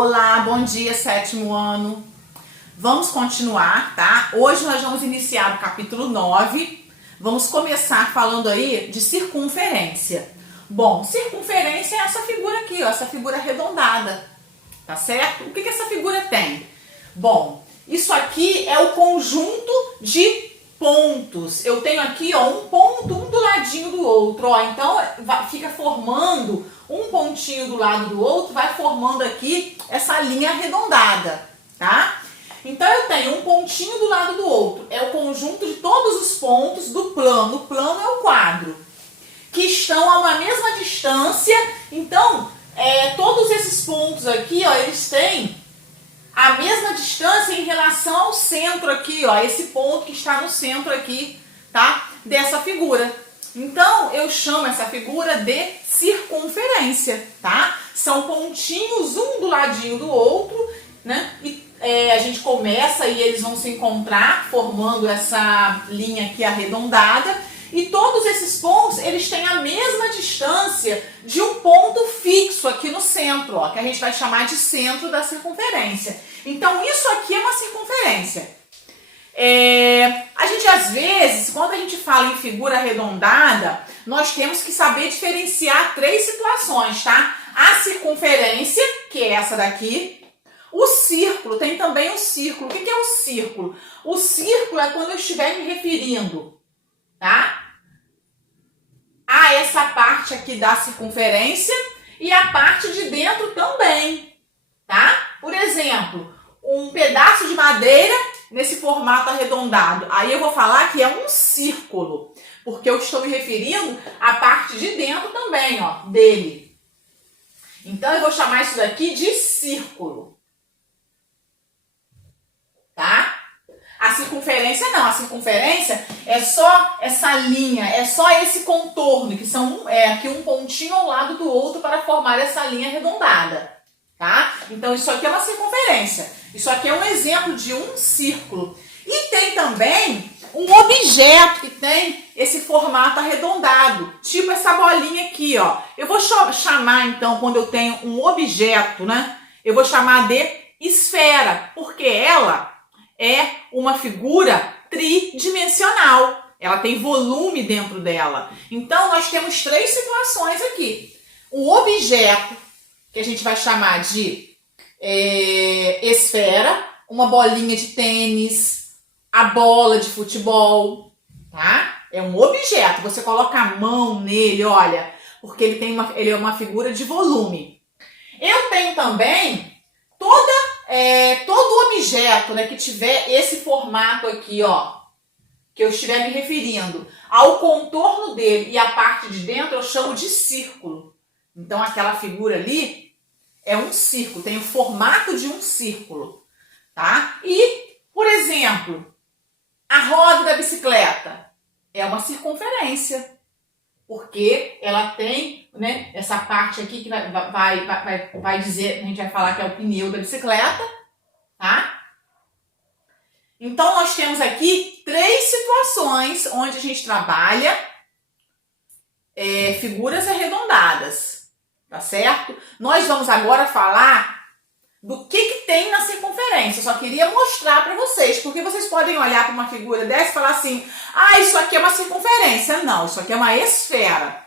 Olá, bom dia, sétimo ano. Vamos continuar, tá? Hoje nós vamos iniciar o capítulo 9. Vamos começar falando aí de circunferência. Bom, circunferência é essa figura aqui, ó, essa figura arredondada, tá certo? O que essa figura tem? Bom, isso aqui é o conjunto de pontos. Eu tenho aqui, ó, um ponto, um do ladinho do outro, ó. Então, fica formando um pontinho do lado do outro, vai formando aqui essa linha arredondada, tá? Então, eu tenho um pontinho do lado do outro. É o conjunto de todos os pontos do plano. O plano é o quadro, que estão a uma mesma distância. Então, todos esses pontos aqui, ó, eles têm a mesma distância em relação ao centro aqui, ó, esse ponto que está no centro aqui, tá? Dessa figura. Então, eu chamo essa figura de circunferência, tá? São pontinhos, um do ladinho do outro, né? E a gente começa e eles vão se encontrar, formando essa linha aqui arredondada. E todos esses pontos, eles têm a mesma distância de um ponto fixo aqui no centro, ó, que a gente vai chamar de centro da circunferência. Então, isso aqui é uma circunferência. A gente, às vezes, quando a gente fala em figura arredondada, nós temos que saber diferenciar três situações, tá? A circunferência, que é essa daqui. O círculo, tem também o círculo. O que é o círculo? O círculo é quando eu estiver me referindo, tá? A essa parte aqui da circunferência e a parte de dentro também, tá? Por exemplo, um pedaço de madeira nesse formato arredondado. Aí eu vou falar que é um círculo, porque eu estou me referindo à parte de dentro também, ó, dele. Então eu vou chamar isso daqui de círculo, tá? A circunferência não, a circunferência é só essa linha, é só esse contorno, que são aqui um pontinho ao lado do outro para formar essa linha arredondada, tá? Então isso aqui é uma circunferência, isso aqui é um exemplo de um círculo. E tem também um objeto que tem esse formato arredondado, tipo essa bolinha aqui, ó. Eu vou chamar então, quando eu tenho um objeto, né? Eu vou chamar de esfera, porque ela é uma figura tridimensional. Ela tem volume dentro dela. Então, nós temos três situações aqui. O objeto, que a gente vai chamar de esfera, uma bolinha de tênis, a bola de futebol, tá? É um objeto. Você coloca a mão nele, olha, porque ele é uma figura de volume. Eu tenho também todo objeto, né, que tiver esse formato aqui, ó, que eu estiver me referindo ao contorno dele e a parte de dentro, eu chamo de círculo. Então, aquela figura ali é um círculo, tem o formato de um círculo, tá? E, por exemplo, a roda da bicicleta é uma circunferência, porque ela tem, né, essa parte aqui que vai dizer, a gente vai falar que é o pneu da bicicleta, tá? Então, nós temos aqui três situações onde a gente trabalha figuras arredondadas, tá certo? Nós vamos agora falar do que tem na circunferência. Eu só queria mostrar para vocês, porque vocês podem olhar para uma figura dessa e falar assim, ah, isso aqui é uma circunferência. Não, isso aqui é uma esfera,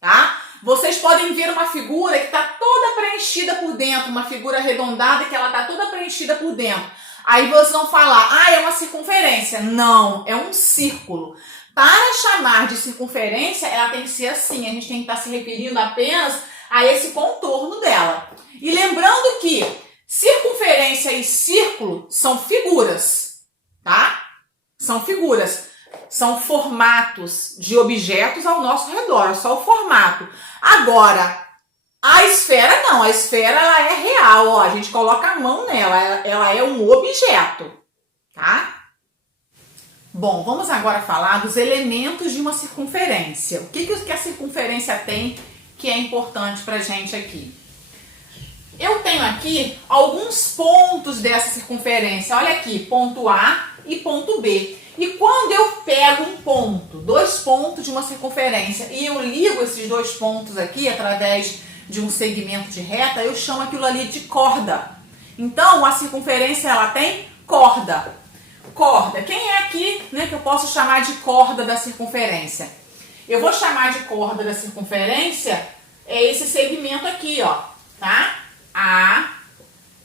tá? Vocês podem ver uma figura que está toda preenchida por dentro, uma figura arredondada que ela está toda preenchida por dentro. Aí vocês vão falar, ah, é uma circunferência. Não, é um círculo. Para chamar de circunferência, ela tem que ser assim, a gente tem que estar se referindo apenas a esse contorno dela. E lembrando que circunferência e círculo são figuras, tá? São figuras, são formatos de objetos ao nosso redor, é só o formato. Agora, a esfera não, a esfera ela é real, ó, a gente coloca a mão nela, ela é um objeto, tá? Bom, vamos agora falar dos elementos de uma circunferência. O que a circunferência tem que é importante pra gente aqui? Eu tenho aqui alguns pontos dessa circunferência. Olha aqui, ponto A e ponto B. E quando eu pego um ponto, dois pontos de uma circunferência, e eu ligo esses dois pontos aqui através de um segmento de reta, eu chamo aquilo ali de corda. Então, a circunferência, ela tem corda. Corda. Quem é aqui, né, que eu posso chamar de corda da circunferência? Eu vou chamar de corda da circunferência esse segmento aqui, ó, tá? A,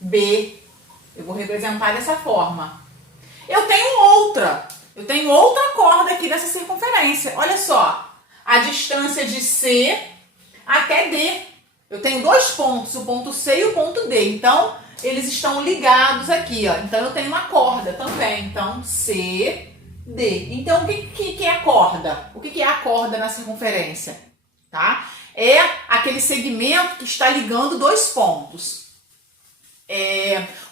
B. Eu vou representar dessa forma. Eu tenho outra corda aqui dessa circunferência. Olha só, a distância de C até D. Eu tenho dois pontos, o ponto C e o ponto D. Então, eles estão ligados aqui, ó. Então, eu tenho uma corda também. Então, C, D. Então, o que é a corda? O que é a corda na circunferência? Tá? É aquele segmento que está ligando dois pontos.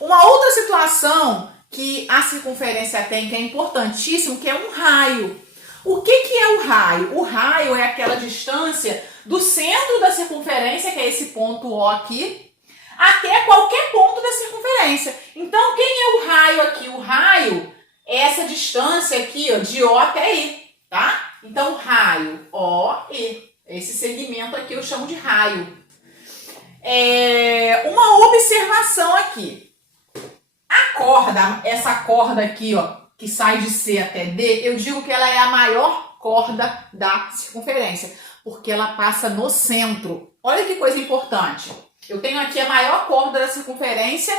Uma outra situação que a circunferência tem, que é importantíssimo, que é um raio. O que é o raio? O raio é aquela distância do centro da circunferência, que é esse ponto O aqui, até qualquer ponto da circunferência. Então, quem é o raio aqui? O raio é essa distância aqui, ó, de O até E, tá? Então, raio, O, E. Esse segmento aqui eu chamo de raio. Uma observação aqui. A corda, essa corda aqui, ó, que sai de C até D, eu digo que ela é a maior corda da circunferência, porque ela passa no centro. Olha que coisa importante. Eu tenho aqui a maior corda da circunferência,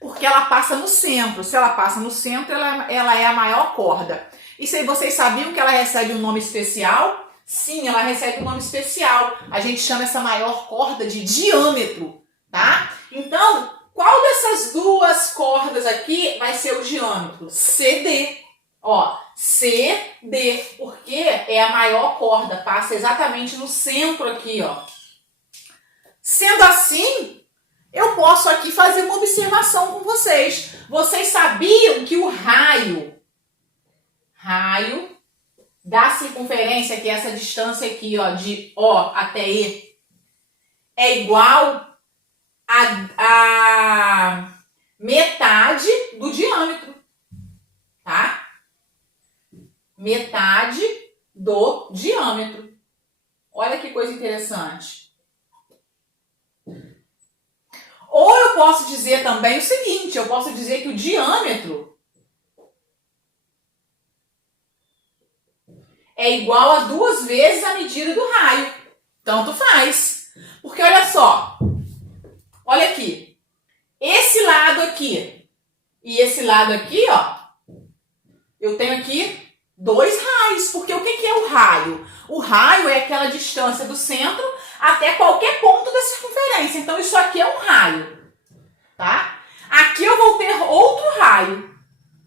porque ela passa no centro. Se ela passa no centro, ela é a maior corda. E se vocês sabiam que ela recebe um nome especial? Sim, ela recebe um nome especial. A gente chama essa maior corda de diâmetro, tá? Então, qual dessas duas cordas aqui vai ser o diâmetro? CD. Ó, CD, porque é a maior corda, passa exatamente no centro aqui, ó. Sendo assim, eu posso aqui fazer uma observação com vocês. Vocês sabiam que o raio da circunferência, que é essa distância aqui, ó, de O até E, é igual a metade do diâmetro, tá? Metade do diâmetro. Olha que coisa interessante. Ou eu posso dizer também o seguinte, eu posso dizer que o diâmetro é igual a 2 vezes a medida do raio. Tanto faz. Porque olha só. Olha aqui. Esse lado aqui e esse lado aqui, ó. Eu tenho aqui 2 raios. Porque o que é o raio? O raio é aquela distância do centro até qualquer ponto da circunferência. Então, isso aqui é um raio. Tá? Aqui eu vou ter outro raio.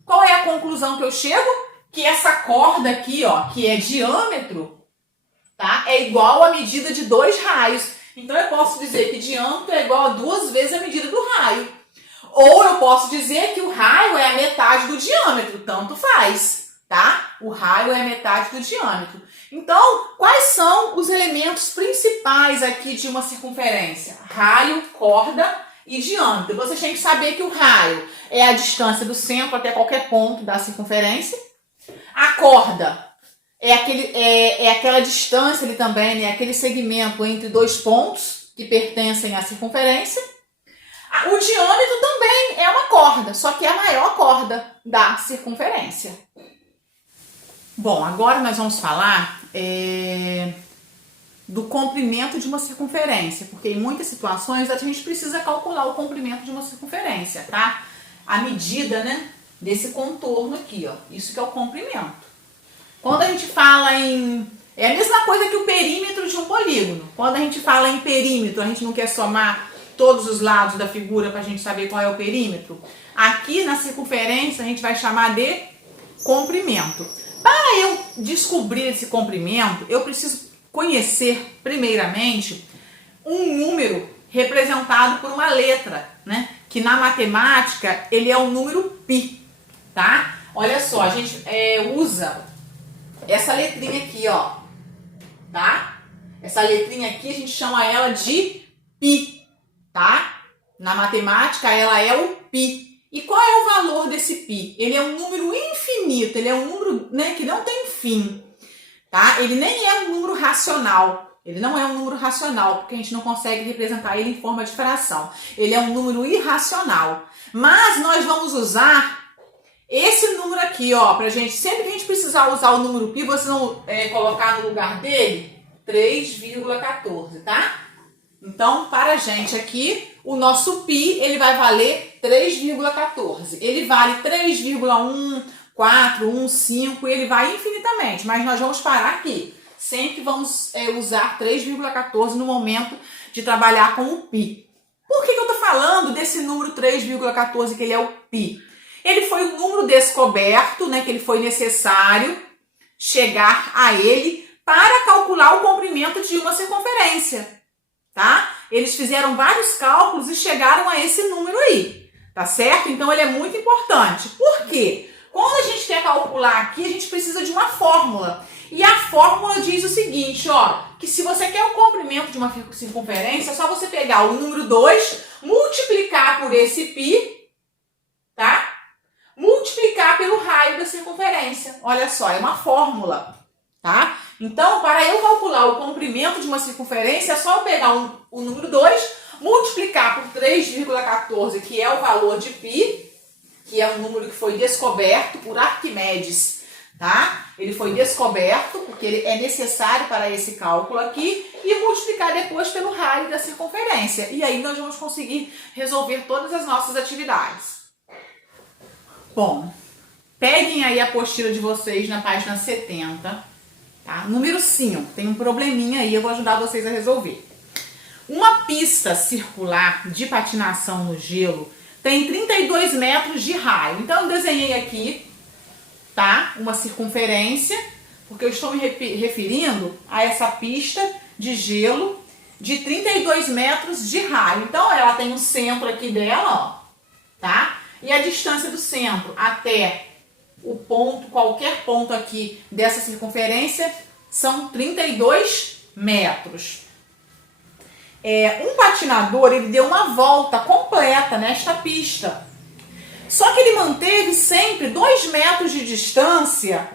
Qual é a conclusão que eu chego? Que essa corda aqui, ó, que é diâmetro, tá? É igual à medida de 2 raios. Então, eu posso dizer que diâmetro é igual a 2 vezes a medida do raio. Ou eu posso dizer que o raio é a metade do diâmetro. Tanto faz, tá? O raio é a metade do diâmetro. Então, quais são os elementos principais aqui de uma circunferência? Raio, corda e diâmetro. Vocês têm que saber que o raio é a distância do centro até qualquer ponto da circunferência. A corda é aquela distância ali também, né? Aquele segmento entre 2 pontos que pertencem à circunferência. O diâmetro também é uma corda, só que é a maior corda da circunferência. Bom, agora nós vamos falar do comprimento de uma circunferência, porque em muitas situações a gente precisa calcular o comprimento de uma circunferência, tá? A medida, né, desse contorno aqui, ó. Isso que é o comprimento. Quando a gente fala é a mesma coisa que o perímetro de um polígono. Quando a gente fala em perímetro, a gente não quer somar todos os lados da figura para a gente saber qual é o perímetro. Aqui na circunferência a gente vai chamar de comprimento. Para eu descobrir esse comprimento, eu preciso conhecer primeiramente um número representado por uma letra, né? Que na matemática ele é o número π, tá? Olha só, a gente usa essa letrinha aqui, ó, tá? Essa letrinha aqui a gente chama ela de π, tá? Na matemática ela é o π. E qual é o valor desse π? Ele é um número infinito, ele é um número, né, que não tem fim, tá? tá? Ele nem é um número racional. Ele não é um número racional, porque a gente não consegue representar ele em forma de fração. Ele é um número irracional. Mas nós vamos usar esse número aqui, ó, pra gente, sempre que a gente precisar usar o número π, vocês vão colocar no lugar dele 3,14, tá? Então, para a gente aqui, o nosso π, ele vai valer 3,14. Ele vale 3,1, 4, 1, 5, ele vai infinitamente, mas nós vamos parar aqui. Sempre vamos usar 3,14 no momento de trabalhar com o π. Por que eu estou falando desse número 3,14, que ele é o π? Ele foi um número descoberto, né, que ele foi necessário chegar a ele para calcular o comprimento de uma circunferência. Tá? Eles fizeram vários cálculos e chegaram a esse número aí, tá certo? Então ele é muito importante. Por quê? Quando a gente quer calcular aqui, a gente precisa de uma fórmula. E a fórmula diz o seguinte, ó, que se você quer o comprimento de uma circunferência, é só você pegar o número 2, multiplicar por esse π, tá? Multiplicar pelo raio da circunferência. Olha só, é uma fórmula, tá? Então, para eu calcular o comprimento de uma circunferência, é só eu pegar o número 2, multiplicar por 3,14, que é o valor de π, que é um número que foi descoberto por Arquimedes, tá? Ele foi descoberto, porque ele é necessário para esse cálculo aqui, e multiplicar depois pelo raio da circunferência. E aí nós vamos conseguir resolver todas as nossas atividades. Bom, peguem aí a apostila de vocês na página 70. Tá? Número 5, tem um probleminha aí, eu vou ajudar vocês a resolver. Uma pista circular de patinação no gelo tem 32 metros de raio. Então eu desenhei aqui, tá? Uma circunferência, porque eu estou me referindo a essa pista de gelo de 32 metros de raio. Então ela tem um centro aqui dela, ó, tá? E a distância do centro até o ponto, qualquer ponto aqui dessa circunferência, são 32 metros. Um patinador, ele deu uma volta completa nesta pista. Só que ele manteve sempre 2 metros de distância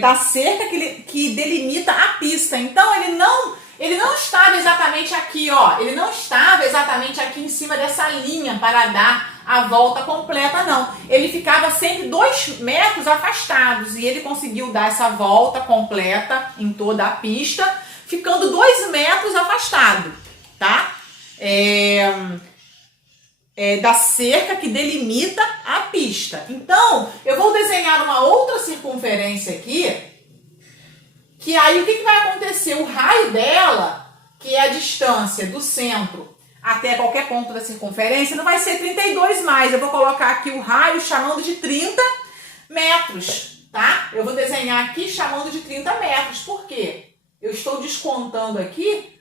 da cerca que delimita a pista. Então, ele não estava exatamente aqui, ó. Ele não estava exatamente aqui em cima dessa linha para dar a volta completa, não. Ele ficava sempre 2 metros afastados e ele conseguiu dar essa volta completa em toda a pista, ficando 2 metros afastado, tá? Da cerca que delimita a pista. Então, eu vou desenhar uma outra circunferência aqui, que aí o que vai acontecer? O raio dela, que é a distância do centro até qualquer ponto da circunferência, não vai ser 32 mais. Eu vou colocar aqui o raio chamando de 30 metros, tá? Eu vou desenhar aqui chamando de 30 metros. Por quê? Eu estou descontando aqui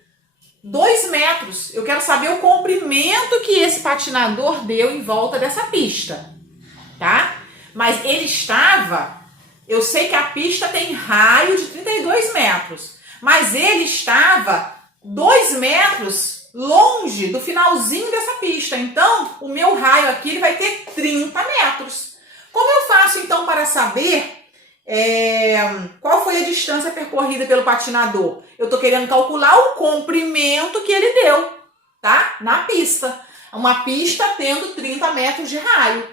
2 metros. Eu quero saber o comprimento que esse patinador deu em volta dessa pista, tá? Mas ele estava... Eu sei que a pista tem raio de 32 metros, mas ele estava 2 metros longe do finalzinho dessa pista. Então, o meu raio aqui ele vai ter 30 metros. Como eu faço, então, para saber qual foi a distância percorrida pelo patinador? Eu estou querendo calcular o comprimento que ele deu, tá? Na pista. Uma pista tendo 30 metros de raio.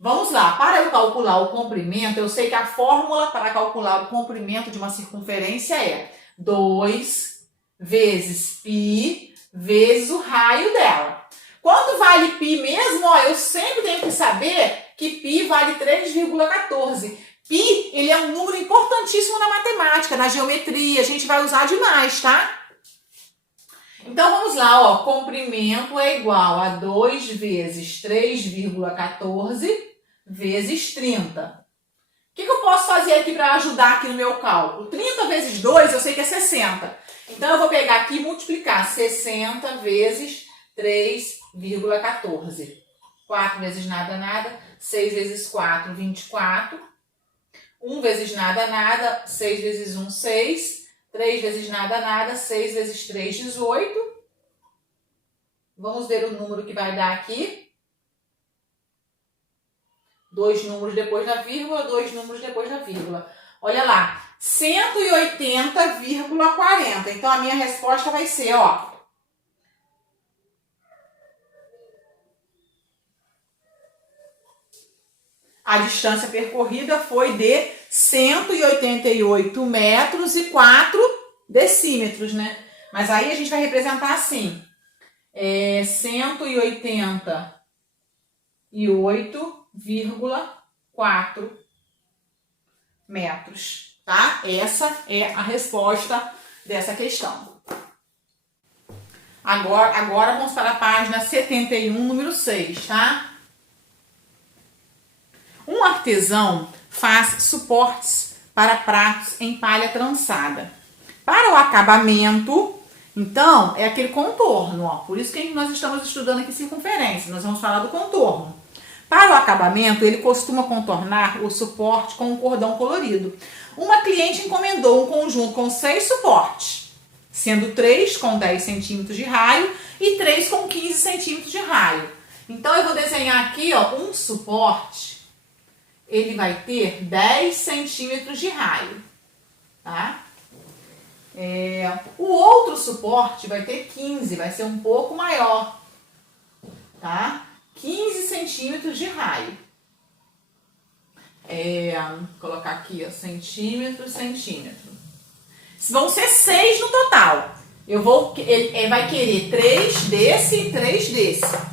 Vamos lá, para eu calcular o comprimento, eu sei que a fórmula para calcular o comprimento de uma circunferência é 2 vezes π vezes o raio dela. Quanto vale π mesmo? Ó, eu sempre tenho que saber que π vale 3,14. Π, ele é um número importantíssimo na matemática, na geometria, a gente vai usar demais, tá? Então vamos lá, ó, comprimento é igual a 2 vezes 3,14 vezes 30. O que eu posso fazer aqui para ajudar aqui no meu cálculo? 30 vezes 2 eu sei que é 60. Então eu vou pegar aqui e multiplicar 60 vezes 3,14. 4 vezes nada, nada. 6 vezes 4, 24. 1 vezes nada, nada. 6 vezes 1, 6. 3 vezes nada, nada. 6 vezes 3, 18. Vamos ver o número que vai dar aqui. 2 números depois da vírgula, 2 números depois da vírgula. Olha lá, 180,40. Então, a minha resposta vai ser, ó. A distância percorrida foi de 188 metros e 4 decímetros, né? Mas aí a gente vai representar assim. 188,4 metros, tá? Essa é a resposta dessa questão. Agora vamos para a página 71, número 6, tá? Um artesão faz suportes para pratos em palha trançada. Para o acabamento, então, é aquele contorno, ó. Por isso que nós estamos estudando aqui circunferência. Nós vamos falar do contorno. Para o acabamento, ele costuma contornar o suporte com um cordão colorido. Uma cliente encomendou um conjunto com 6 suportes, sendo 3 com 10 centímetros de raio e 3 com 15 centímetros de raio. Então, eu vou desenhar aqui, ó, um suporte. Ele vai ter 10 centímetros de raio, tá? O outro suporte vai ter 15, vai ser um pouco maior, tá? 15 centímetros de raio. Vou colocar aqui, ó, centímetro. Vão ser 6 no total. Ele vai querer 3 desse e 3 desse.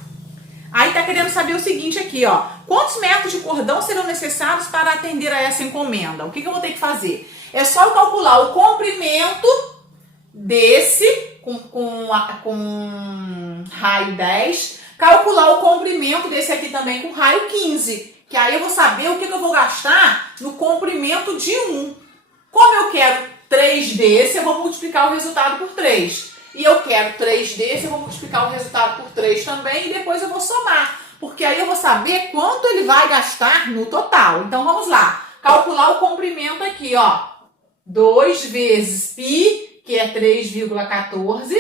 Aí tá querendo saber o seguinte aqui, ó. Quantos metros de cordão serão necessários para atender a essa encomenda? O que eu vou ter que fazer? É só eu calcular o comprimento desse com raio 10, calcular o comprimento desse aqui também com raio 15, que aí eu vou saber o que eu vou gastar no comprimento de um. Como eu quero 3 desse, eu vou multiplicar o resultado por 3. E eu quero 3 desse, eu vou multiplicar o resultado por 3 também e depois eu vou somar. Porque aí eu vou saber quanto ele vai gastar no total. Então, vamos lá. Calcular o comprimento aqui, ó. 2 vezes π, que é 3,14,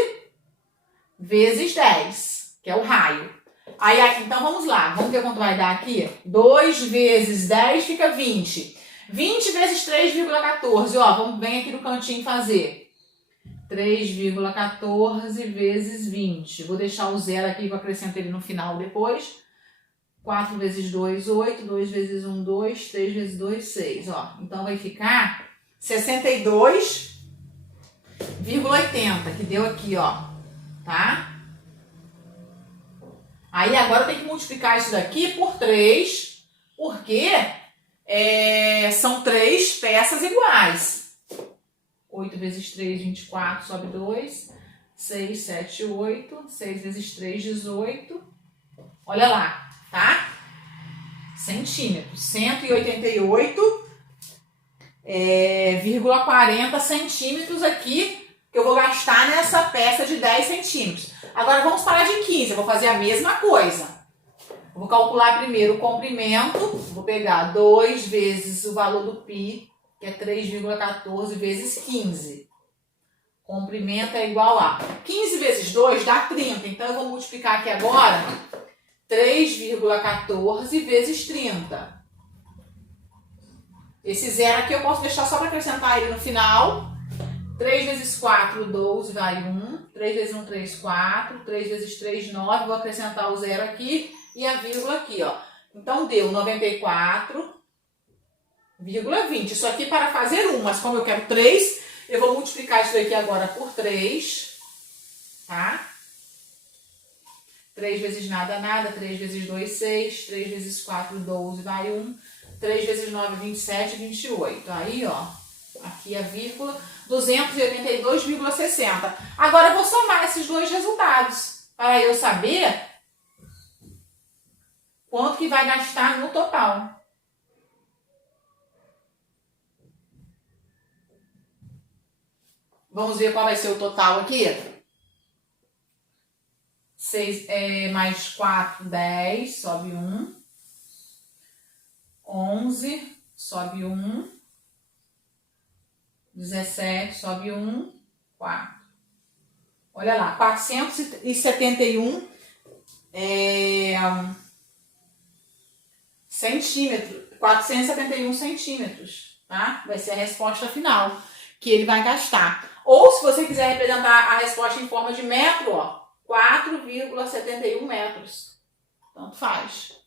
vezes 10, que é o raio. Aí, então, vamos lá. Vamos ver quanto vai dar aqui. 2 vezes 10 fica 20. 20 vezes 3,14. Ó, vem aqui no cantinho fazer. 3,14 vezes 20. Vou deixar o zero aqui, vou acrescentar ele no final depois. 4 vezes 2, 8. 2 vezes 1, 2. 3 vezes 2, 6. Ó, então vai ficar 62,80, que deu aqui, ó. Tá? Aí agora eu tenho que multiplicar isso daqui por 3, porque são 3 peças iguais. 8 vezes 3, 24, sobe 2. 6, 7, 8. 6 vezes 3, 18. Olha lá, tá? Centímetros. 188,40 centímetros aqui que eu vou gastar nessa peça de 10 centímetros. Agora vamos para a de 15. Eu vou fazer a mesma coisa. Eu vou calcular primeiro o comprimento. Vou pegar 2 vezes o valor do π, que é 3,14 vezes 15. Comprimento é igual a 15 vezes 2 dá 30. Então, eu vou multiplicar aqui agora 3,14 vezes 30. Esse zero aqui eu posso deixar só para acrescentar ele no final. 3 vezes 4, 12, vai 1. 3 vezes 1, 3, 4. 3 vezes 3, 9. Vou acrescentar o zero aqui e a vírgula aqui, ó. Então, deu 94,20. Isso aqui para fazer 1, mas como eu quero 3, eu vou multiplicar isso aqui agora por 3, tá? 3 vezes nada, nada. 3 vezes 2, 6. 3 vezes 4, 12, vai 1. 3 vezes 9, 27, 28. Aí, ó, aqui a vírgula, 282,60. Agora eu vou somar esses dois resultados para eu saber quanto que vai gastar no total. Vamos ver qual vai ser o total aqui. 6 mais 4, 10, sobe 1. 11, sobe 1. 17, sobe 1. 4. Olha lá, 471 centímetros. 471 centímetros. tá? Vai ser a resposta final que ele vai gastar. Ou se você quiser representar a resposta em forma de metro, ó, 4,71 metros. Tanto faz.